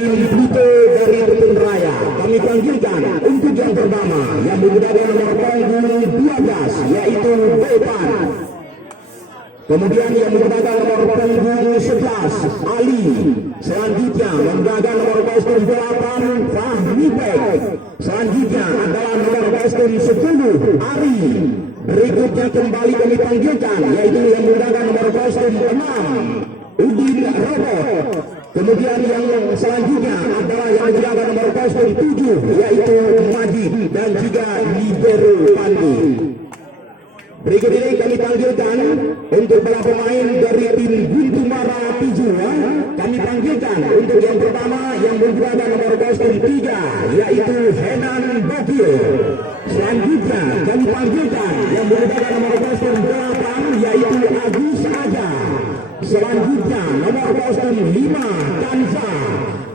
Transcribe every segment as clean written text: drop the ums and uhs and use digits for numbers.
tim Pluto dari Tepung Raya. Kami panggilkan untuk yang pertama yang menggunakan nomor punggung 12 yaitu Bepan. Kemudian yang menggunakan nomor punggung 11 Ali. Selanjutnya menggunakan nomor kostum 8 Fahmi Bek. Selanjutnya adalah nomor kostum 10 Ari. Berikutnya kembali kami panggilkan yaitu yang menggunakan nomor kostum 6 Udin Robot. Kemudian yang selanjutnya adalah yang menggunakan nomor kostum 7 yaitu Majid dan juga Libero Pandi. Berikut ini kami panggilkan untuk para pemain dari tim Guntumara Pijua. Kami panggilkan untuk yang pertama yang menggunakan nomor kostum 3 yaitu Henan Bokio. Selanjutnya kami panggilkan yang menggunakan nomor kostum 8 yaitu Agus Aja. Selanjutnya nomor kostum 5 Kanza.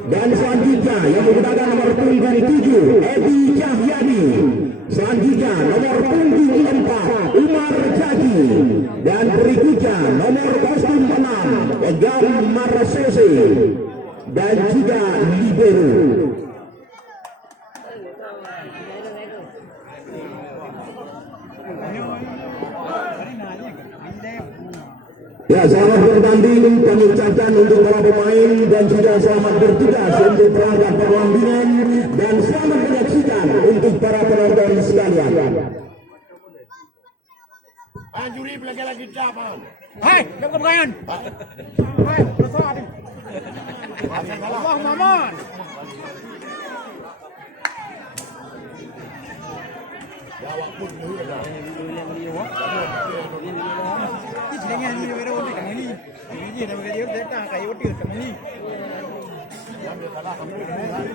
Dan selanjutnya yang menggunakan nomor punggung 7 Edi Cahyadi. Selanjutnya nomor punggung 4 Umar Jaki. Dan berikutnya nomor kostum 6 Egam Marasose dan juga Libero. Ya, selamat bertanding kami ucapkan untuk para pemain dan juga selamat bertugas untuk perangkat pertandingan dan selamat menyaksikan untuk para penonton sekalian. Juri lagi jaman. Hai, dapat kan? Hai, bersoal. Allah Maman. Jawab pun dulu dah.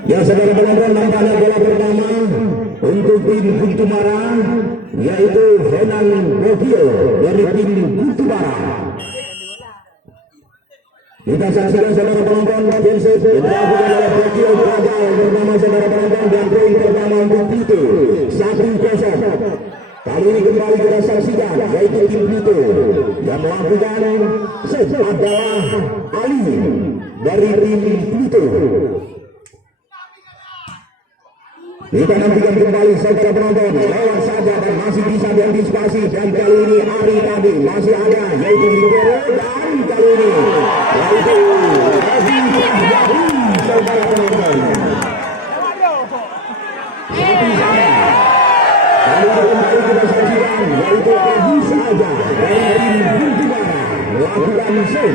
Ya, saudara penonton, nampaknya bola pertama untuk tim Guntumara yaitu Henan Bokio dari tim Guntumara. Kita saksikan saudara penonton, Vincent dilakukan oleh Bokio gagal bersama saudara penonton dan poin pertama untuk Pluto 1-0. Kali ini kembali kita saksikan yaitu tim Pluto yang melakukan set adalah Ali dari tim Pluto. Kita nantikan kembali saudara penonton, lewat saja dan masih bisa diantisipasi, dan kali ini Ari tadi masih ada yaitu Libero, dan kali ini yaitu Edi Cahyadi saudara penonton. Kali ini kembali kita saksikan yaitu Agus Aja dari tim Guntumara melakukan set.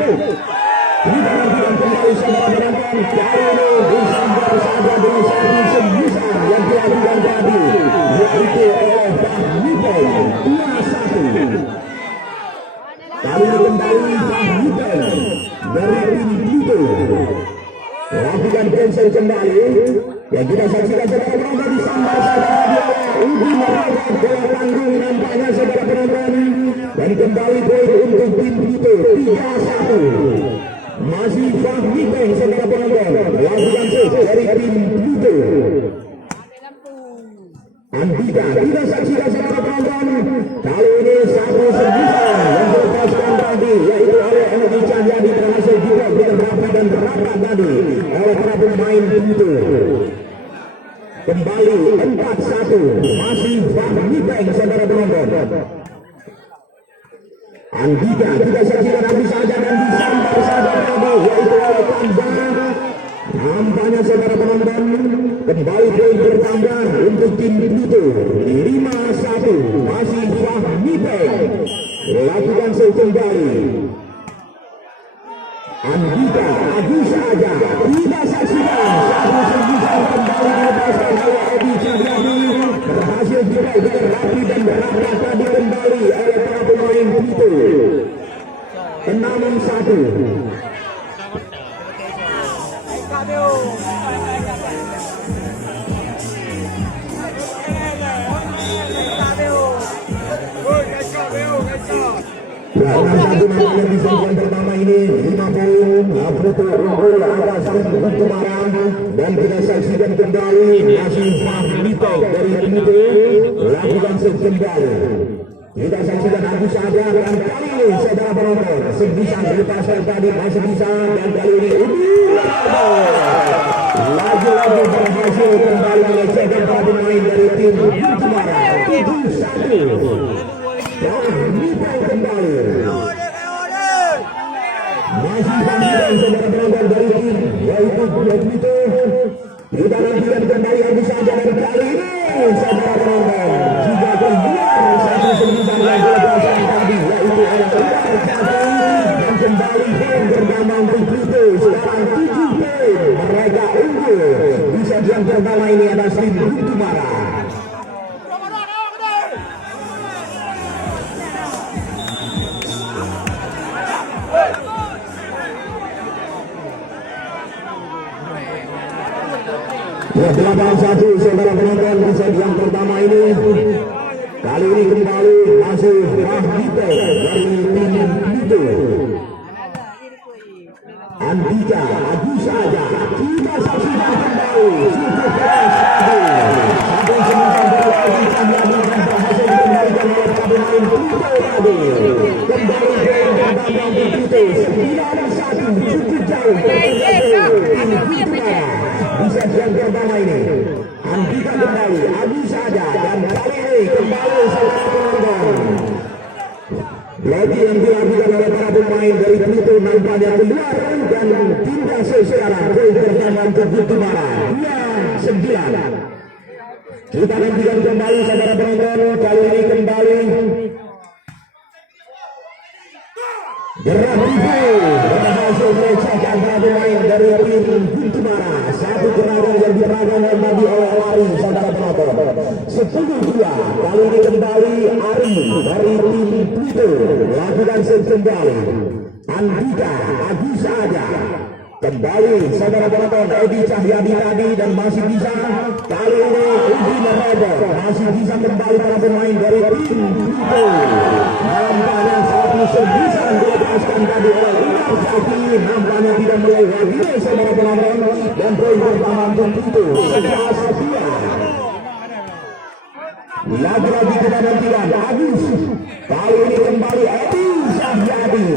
Kita nantikan kembali saudara penonton, kali ini disambar saja dengan satu sembusan yang dilakukan tadi yaitu oleh Fahmi Bek 2-1. Kali ini kembali Fahmi Bek dari tim Pluto melakukan cancel kembali. Ya, kita saksikan saudara penonton disambar saja di awal Udin Robot bola panggung nampaknya saudara penonton, dan kembali poin untuk tim Pluto 3-1. Masih Fahmi Bek saudara penonton melakukan set dari tim Pluto. Andika kita saksikan saudara penonton, kali ini satu sembusan yang dilepaskan tadi yaitu oleh Edi Cahyadi berhasil juga dengan rapat dan rapat tadi oleh para pemain Pluto. Kembali 4-1 masih Fahmi Bek saudara penonton. Andika kita saksikan habis saja dan disambar saja tadi yaitu oleh Kanza. Nampaknya saudara penonton kembali poin bertambah untuk tim Pluto 5-1 masih Fahmi Bek lakukan set kembali. Andika Agus Aja kita saksikan satu sembusan kembali dilepaskan oleh Edi Cahyadi, berhasil juga dengan rapi dan berapat tadi kembali oleh para pemain Pluto 6-1. Karena satu namanya di sesi pertama ini 50 Pluto unggul atas tim Guntumara, dan kita saksikan kembali masih Fahmi Bek dari Pluto lakukan set kembali. Kita saksikan Agus Aja, dan kali ini saudara penonton sebisa dilepaskan tadi masih bisa, dan kali ini Udin Robot lagi-lagi berhasil kembali melecehkan para pemain dari tim Jumara 7-1. Nipel kembali. Masih sambutan saudara penonton dari tim yaitu Begitu. Kita nantikan kembali yang bisa dari kali ini saudara penonton. Jika keluar satu sembilan yang dilepaskan tadi yaitu oleh Umar Jati dan kembali home bernama Begitu. Sekarang 7 poin mereka unggul di sajian pertama ini atas tim Jumara. Ya, 8-1 saudara penonton di set yang pertama ini. Kali ini kembali masih Rahdito dari tim itu. Andika Agus saja kita saksikan kembali cukup keras tadi. Satu sementara berlari Cahyadi dan berhasil dikembalikan oleh pemain Pluto tadi. Kembali ke pertandingan Pluto 9-1 cukup jauh. Bisa yang pertama ini Andika kembali Agus saja dan kali ini kembali saudara penonton. Lagi yang dilakukan oleh para pemain dari Pluto nampaknya keluar dan pindah sekarang ke pertandingan ke Jumara 2-9. Kita nantikan kembali saudara penonton. Kali ini kembali Gerak Ibu berhasil melecehkan para pemain dari tim Jumara. Satu gerakan yang diragang tadi oleh Ari saudara penonton. 10-2. Kali ini kembali Ari dari tim Pluto lakukan set kembali. Andika Agus saja kembali saudara penonton. Edi Cahyadi tadi dan masih bisa kali ini Edi Merobot masih bisa kembali para pemain dari tim Pluto. Nampaknya satu sebusan dilepaskan tadi oleh Umar Jati, nampaknya tidak melewati saudara penonton dan poin pertama untuk Pluto 11-2. Lagi-lagi kita nantikan Agus. Kali ini kembali Edi Cahyadi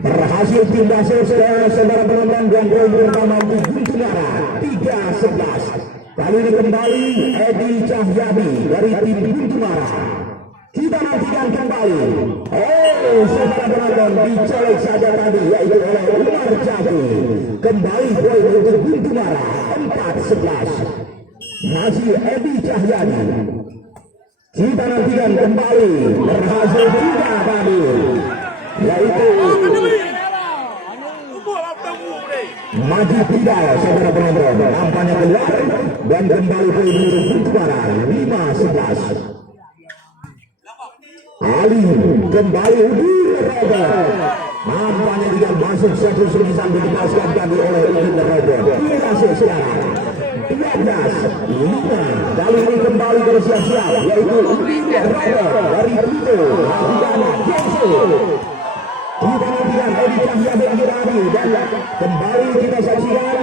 berhasil pindah saudara penonton dan poin pertama untuk Jumara 3-11. Kali ini kembali Edi Cahyadi dari tim Jumara. Kita nantikan kembali. Saudara penonton dicolek saja tadi yaitu oleh Umar Jati. Kembali poin untuk Jumara 4-11. Masih Edi Cahyadi. Kita nantikan kembali berhasil juga tadi yaitu maju tidak saudara penonton. Nampaknya keluar dan kembali poin untuk Jumara 5-11. Ali kembali Udin Robert. Nampaknya tidak masuk satu semisan dilepaskan tadi oleh Udin Robert. Masuk sekarang 12-5. Kali ini kembali bersiap-siap yaitu Udin Robert dari Pluto. Kita nantikan Edi Cahyadi lagi dan kembali kita saksikan.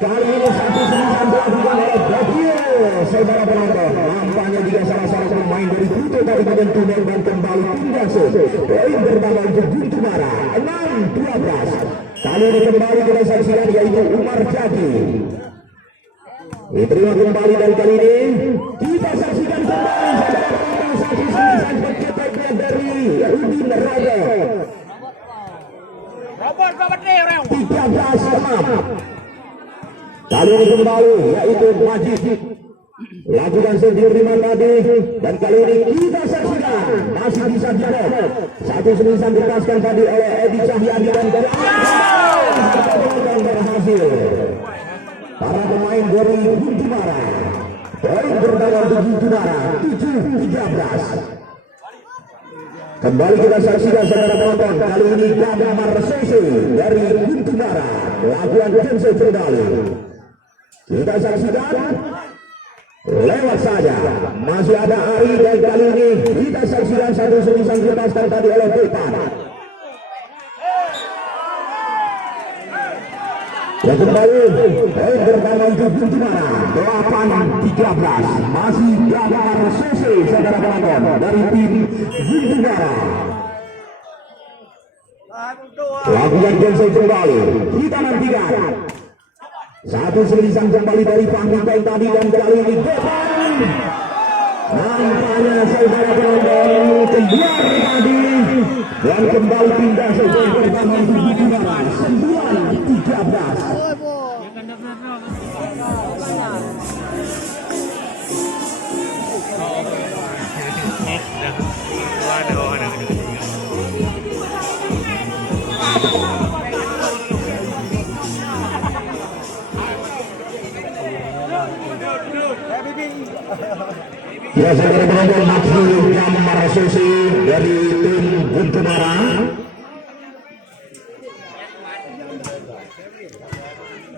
Kali ini satu semisan dilakukan oleh Bakir saudara penonton. Nampaknya juga salah pemain dari Pluto tadi menyentuh dan kembali pindah poin pertama untuk Jumara 6-12. Kali ini kembali kita saksikan yaitu Umar Jati. Diterima kembali dan kali ini kita saksikan kembali saudara penonton satu semisan berkepeknya dari Udin Robert 13-6. Kali ini kembali yaitu Majid lakukan sendiri terima tadi dan kali ini kita saksikan masih bisa direct satu semisan dilepaskan tadi oleh Edi Cahyadi dan berhasil para pemain dari Jumara. Poin pertama untuk Jumara 7-13. Kembali kita saksikan saudara penonton. Kali ini Damar Sese dari Jumara lakukan cancel kembali. Kita saksikan lewat saja masih ada Ari dan kali ini kita saksikan satu semisan dilepaskan tadi oleh Depan. Ya kembali poin pertama untuk Jumara 8-13. Masih Damar Sese saudara penonton dari tim Jumara. Lakukan cancel kembali. Kita nantikan Satu serisan kembali dari panggilan tadi dan kali ini depan. Nampaknya saudara penonton kembali tadi dan kembali pindah sejauh pertama untuk 9-13. Ya, saudara penonton, Maksud Gambar Susi dari tim Guntumara.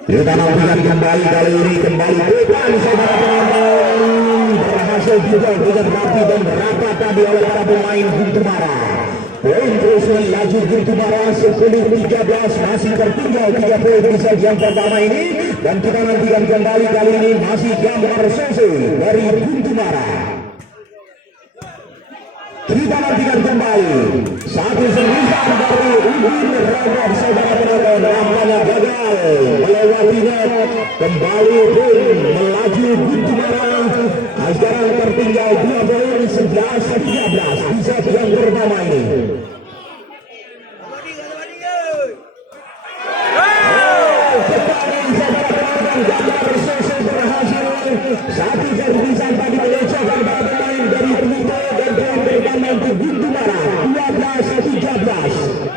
Kita nantikan kembali kali ini kembali depan saudara penonton, berhasil juga dengan rapi dan rapat tadi oleh para pemain Guntumara. Poin terus melaju Guntumara 10-13, masih tertinggal 3 poin di set yang pertama ini, dan kita nantikan kembali kali ini masih Gambar Susi dari Guntumara. Kita nantikan kembali satu serisan dari Udin Robert saudara penonton, nampaknya gagal melewati net, kembali pun melaju Guntumara. Sekarang tertinggal 2 poin 11-13 di set yang pertama ini. Satu servisan tadi melecehkan para pemain dari Pluto dan poin pertama untuk Guntumara 12-13.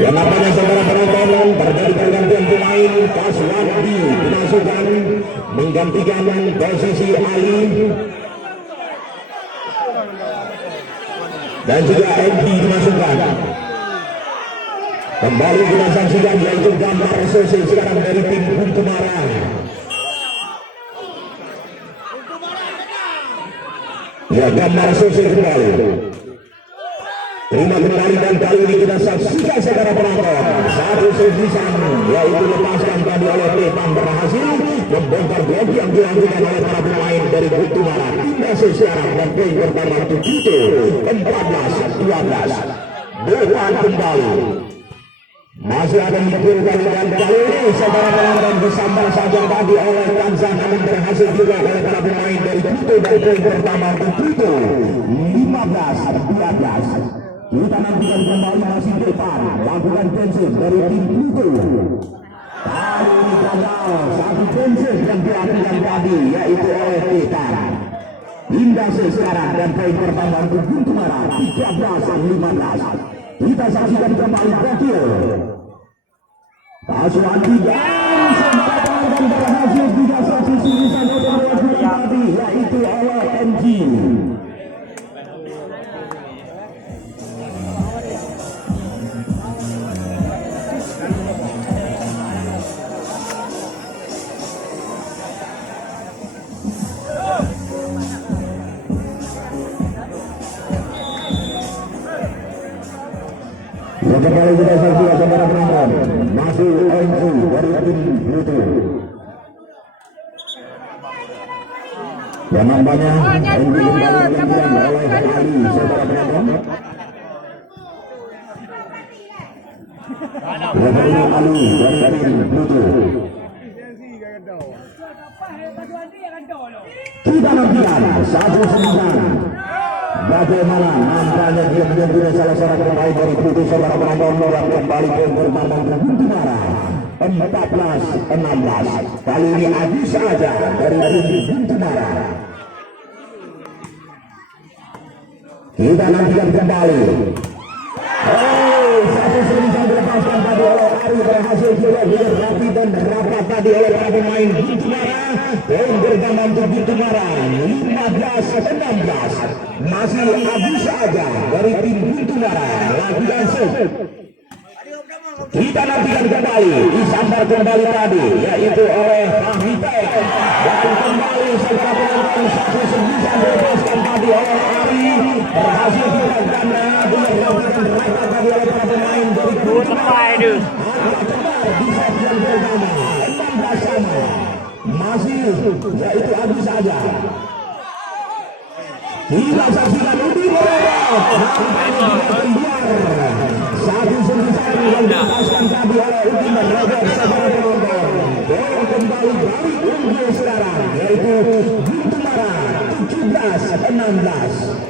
Yang nampaknya saudara penonton terjadi pergantian pemain. Kaswadi dimasukkan menggantikan posisi Ali dan juga MD dimasukkan. Kembali kita saksikan yaitu Gambar Susi sekarang dari tim Guntumara. Ya, Gambar Susi kembali. Terima kembali dan kali ini kita saksikan saudara penonton. Satu servisan yaitu lepaskan tadi oleh Tepan berhasil membongkar blok yang dilakukan oleh para pemain dari Guntumara. Pindah sejarah dan poin pertama untuk itu 14-12. Depan kembali. Masih akan dipilihkan dan kali ini saudara penonton disambar saja tadi oleh Kansan, namun berhasil juga oleh para pemain dari Pluto dan poin pertama untuk itu 15-12. Kita nantikan kembali masih depan lakukan pensiun dari tim Pluto. Kali ini gagal satu pensiun yang dilakukan tadi yaitu oleh Tepan. Hingga sekarang dan poin pertama untuk Guntumara 13-15. Kita saksikan kembali Gokil. Kaswadi dan sempat dan berhasil juga satu sirisan tadi yaitu oleh MG. Kembali kita saksikan saudara penonton masih MU dari tim Pluto. Dan nampaknya MU kembali digantikan oleh Ali saudara penonton. Kembali Ali dari tim Pluto. Kita nantikan satu sembilan. Bagaimana nampaknya dia menjadi salah seorang pemain dari Pluto saudara penonton, yang kembali poin pertama untuk Guntumara 14-16. Kali ini Agus saja dari tim Guntumara. Kita nantikan kembali. Satu serisan dilepaskan tadi oleh Ari, berhasil juga dengan rapi dan rapat tadi oleh para pemain Guntumara. Poin pertama untuk Guntumara 15-16. Masih Agus saja dari tim Guntumara lakukan set. Kita nantikan kembali disambar kembali tadi yaitu oleh Mahmitek, dan kembali saudara penonton satu servisan dilepaskan tadi oleh Ari, berhasil dilakukan dengan melakukan rapat tadi oleh para pemain dari Guntumara. Di set yang pertama 16 sama masih yaitu Agus saja. Kita saksikan Udin Robert. Nampaknya tidak keluar. Satu servisan yang dilepaskan tadi oleh Ultimate Roger saudara penonton. Bola kembali balik unggul sekarang yaitu Bintumara 17-16.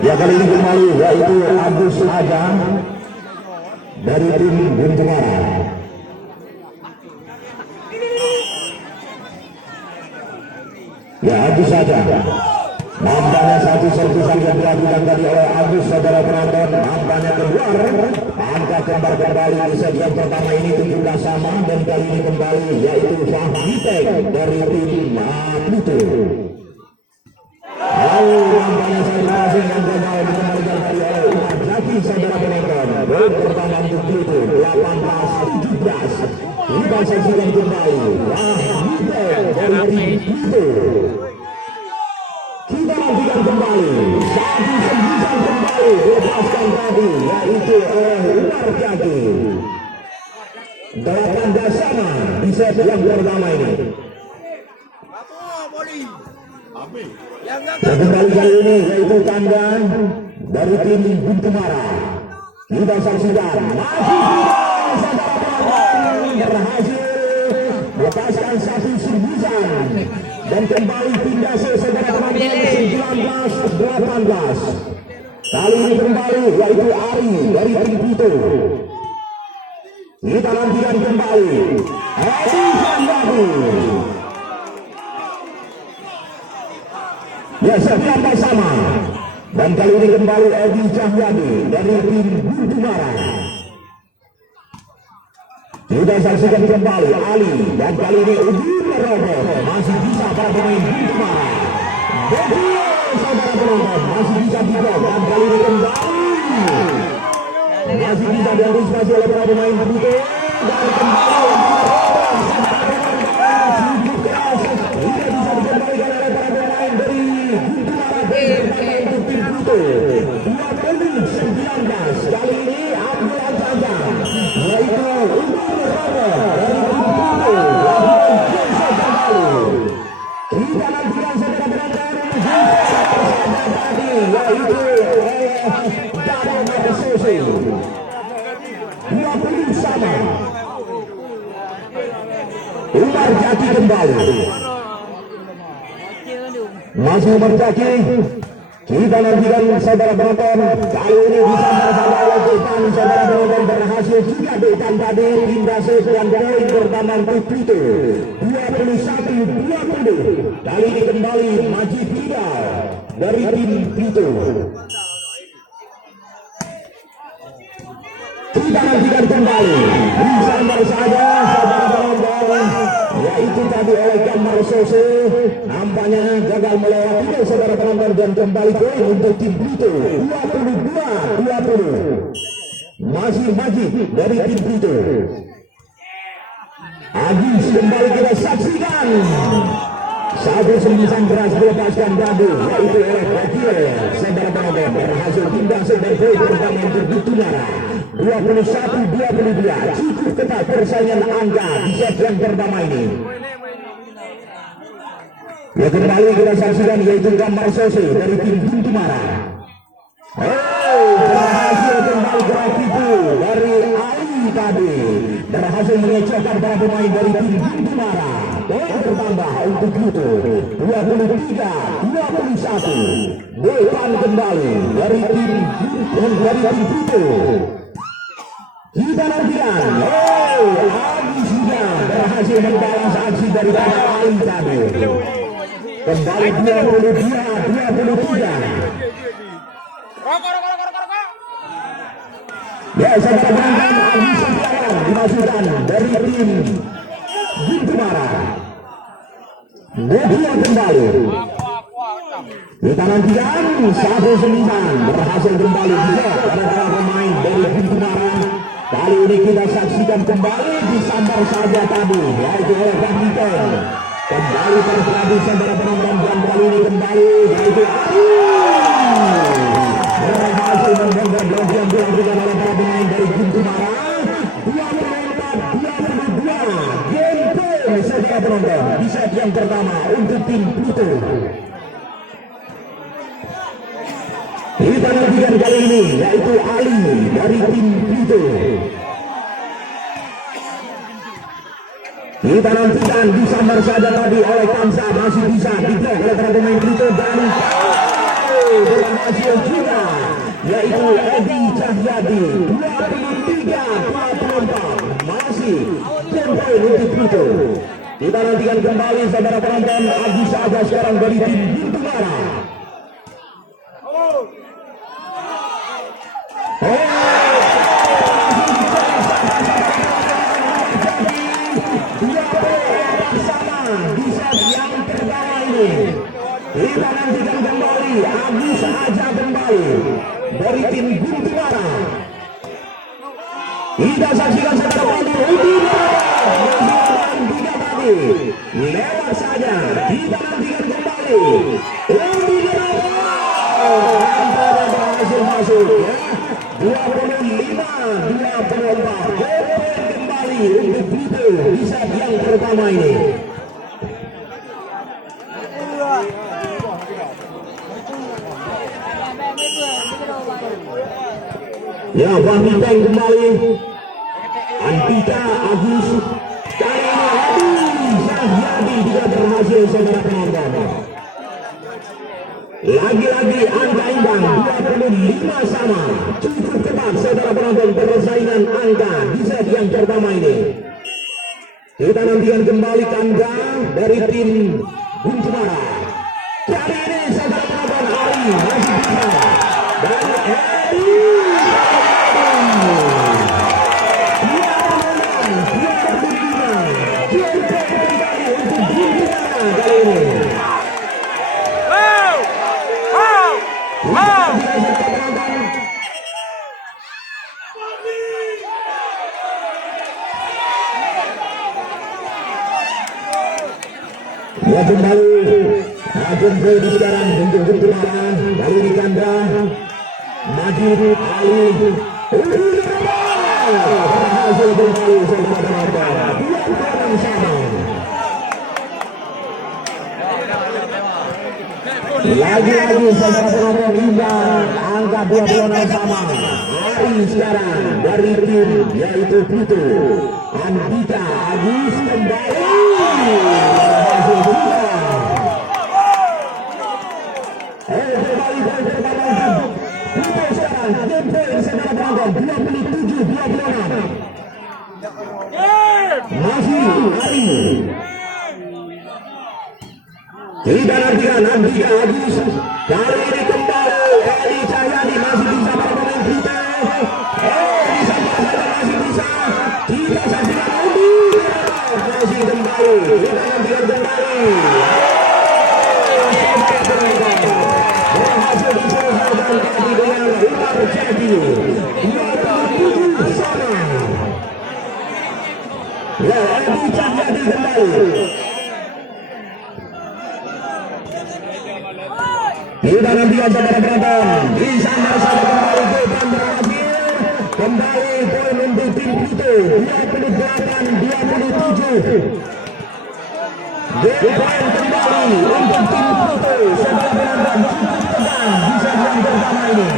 Ya kali ini kembali yaitu Agus Haja dari tim Bintumara. Ya Agus Haja. Nampaknya satu servis yang dilakukan tadi oleh Agus saudara penonton. Nampaknya keluar. Angka kembar kembali di set yang pertama ini 17 sama dan kali ini kembali yaitu Fahmi Tek dari tim Pluto. Lalu nampaknya satu passing yang gagal dikembalikan tadi oleh Umar Zaki saudara penonton. Gol pertama untuk Pluto 18-17. Kita saksikan kembali Fahmi Tek dari tim Pluto. Kita nantikan kembali satu sembilan kembali dilepaskan tadi yaitu oleh Umar Zaki. 18 sama di set yang pertama ini. Dan kembali kali ini yaitu tanda dari tim Bintumara. Kita saksikan masih saudara penonton berhasil melepaskan satu serbusan dan kembali pindah saudara penonton 19-18. Kali ini kembali yaitu Ari dari tim Pluto. Kita nantikan kembali Edi Sandabu. Ya 19 sama. Dan kali ini kembali Edi Cahyadi dari tim Bintumara. Kita saksikan kembali Ali dan kali ini Udin Robot masih bisa para pemain Bintumara. Betul saudara penonton masih bisa diblok dan kali ini kembali masih bisa diantisipasi oleh para pemain Pluto dan kembali cukup keras tidak bisa dikembalikan oleh para pemain dari Bintumara untuk tim Pluto. 20-19 kali ini ambil saja yaitu Udin Robot dari tim Pluto lakukan geser kembali. Kita nantikan saudara penonton tadi yaitu Dado Makasose 20 sama. Umar Zaki kembali. Masih Umar Zaki. Kita nantikan saudara penonton kali ini bisa bersama oleh depan saudara penonton berhasil juga depan tadi pindah dan poin pertama untuk Pluto 21-20. Kali ini kembali Majid Ridal dari tim Pluto. Kita nantikan kembali disambar saja saudara penonton yaitu tadi oleh Gambar Sose. Nampaknya gagal melewati saudara penonton dan kembali poin untuk tim Pluto 22-20. Masih Majid dari tim Pluto. Agis kembali kita saksikan satu sembilan beras dilepaskan Dado yaitu oleh Fakir saudara penonton berhasil pindah dan poin pertama untuk Bintumara 21-22. Cukup ketat persaingan angka di set yang pertama ini. Ya kembali kita saksikan yaitu Gambar Sose dari tim Bintumara. Berhasil kembali grafiti dari Ali tadi berhasil mengecohkan para pemain dari tim Bintumara. Poin bertambah untuk Pluto 23-21. Depan kembali dari tim Pluto. Kita nantikan Ali sudah berhasil membalas aksi dari Ali tadi. Kembali 22-23. Ya saudara penonton Ali Setiawan dimasukkan dari tim Bintumara. Dia kembali. Kita nantikan 1-9 berhasil kembali juga pada para pemain dari Bintumara. Kali ini kita saksikan kembali disambar saja tadi yaitu oleh Kapiten. Kembali terjadi saudara penonton dan kali ini kembali yaitu Ali. Berhasil membongkar blok yang dilakukan oleh para pemain dari Bintumara 24-22. penonton di set yang pertama untuk tim Pluto. Kita nantikan kali ini yaitu Ali dari tim Pluto. Kita nantikan disambar saja tadi oleh Kansa, masih bisa diblok oleh para pemain Pluto dan berhasil juga yaitu Edi Cahyadi 23-24 masih tempoin untuk Pluto. Kita nantikan kembali saudara penonton Agus saja sekarang dari tim Bintungara. Di set yang pertama ini kita nantikan kembali Agus aja kembali dari tim Bintungara. Kita saksikan saudara penonton tiga tadi lewat saja. Kita nantikan kembali berhasil masuk ya 25-24 kembali untuk Pluto di set yang pertama ini. Ya, Fahmi Tank kembali. Antika Agus kali ini Adi Cahyadi tidak berhasil saudara penonton. Lagi-lagi angka imbang 25 sama. Cukup ketat saudara penonton persaingan angka di set yang pertama ini. Kita nantikan kembali Kanda dari tim Bintungara. Kali ini saudara penonton Ari masih bisa dan Edi ya kembali Agen Brady sekarang untuk Bintungara dari Dikanda Majid Ali berhasil kembali saudara penonton 2 sama. Lagi-lagi saudara penonton imbang angka 26 sama. Ari sekarang dari tim yaitu Pluto. Andika Agus kembali berhasil juga. Kembali poin pertama untuk Pluto sekarang. Poin saudara penonton 27-26. Masih Ari. Kita nantikan Andika Agus kali ini kembali Edi Cahyadi masih bisa para pemain Pluto. Bisa masih bisa. Kita saksikan Edi masih kembali. Kita nantikan kembali. Berhasil diselesaikan tadi dengan Umar Jadi 27 sama. Ya, Edi Cahyadi kembali. Kita nantikan saudara penonton disambar saja kembali Beban berhasil kembali poin untuk tim Pluto 28-27. Beban kembali untuk tim Pluto saudara penonton cukup tegang di set yang pertama ini.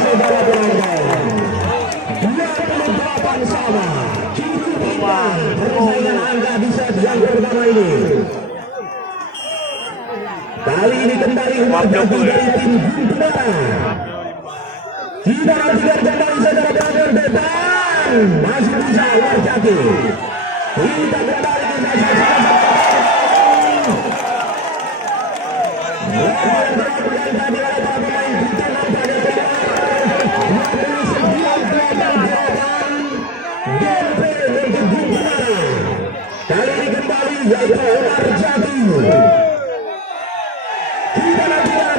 Saudara penonton 28 sama. Persaingan angka di set yang pertama ini. Kali ini kembali Umar Jati dari tim Bintungara. Kita nantikan kembali saudara penonton Beban masih bisa Umar Jati. Kita kembali kita saksikan tadi oleh para pemain Bintungara pada kali ini kembali yaitu Umar Jati. Kita nantikan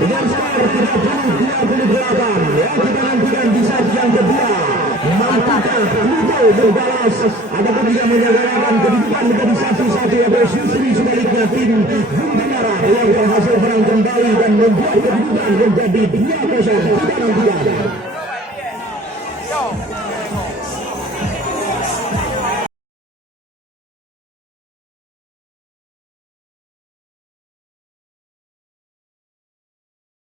dengan skor 30-28. Ya, kita nantikan di set yang kedua. Mampukah Pluto membalas ataupun dia menyamakan kedudukan menjadi 1-1 ya bos. Justru sebaliknya tim Bumi Merah yang berhasil menang kembali dan membuat kedudukan menjadi 2-0. Kita nantikan.